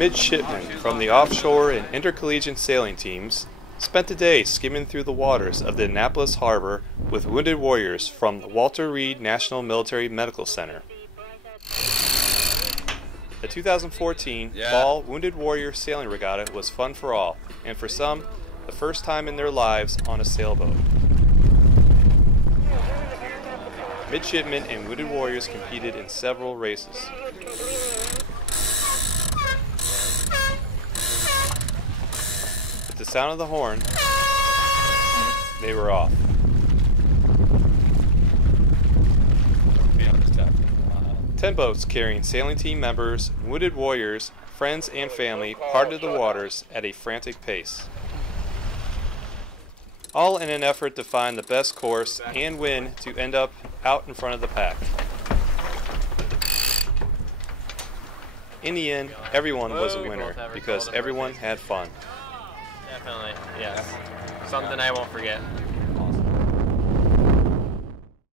Midshipmen from the offshore and intercollegiate sailing teams spent the day skimming through the waters of the Annapolis Harbor with wounded warriors from the Walter Reed National Military Medical Center. The 2014 Fall Wounded Warrior Sailing Regatta was fun for all, and for some, the first time in their lives on a sailboat. Midshipmen and Wounded Warriors competed in several races. With the sound of the horn, they were off. 10 boats carrying sailing team members, wounded warriors, friends, and family parted the waters at a frantic pace, all in an effort to find the best course and win to end up out in front of the pack. In the end, everyone was a winner because everyone had fun. Definitely, yes. Something I won't forget.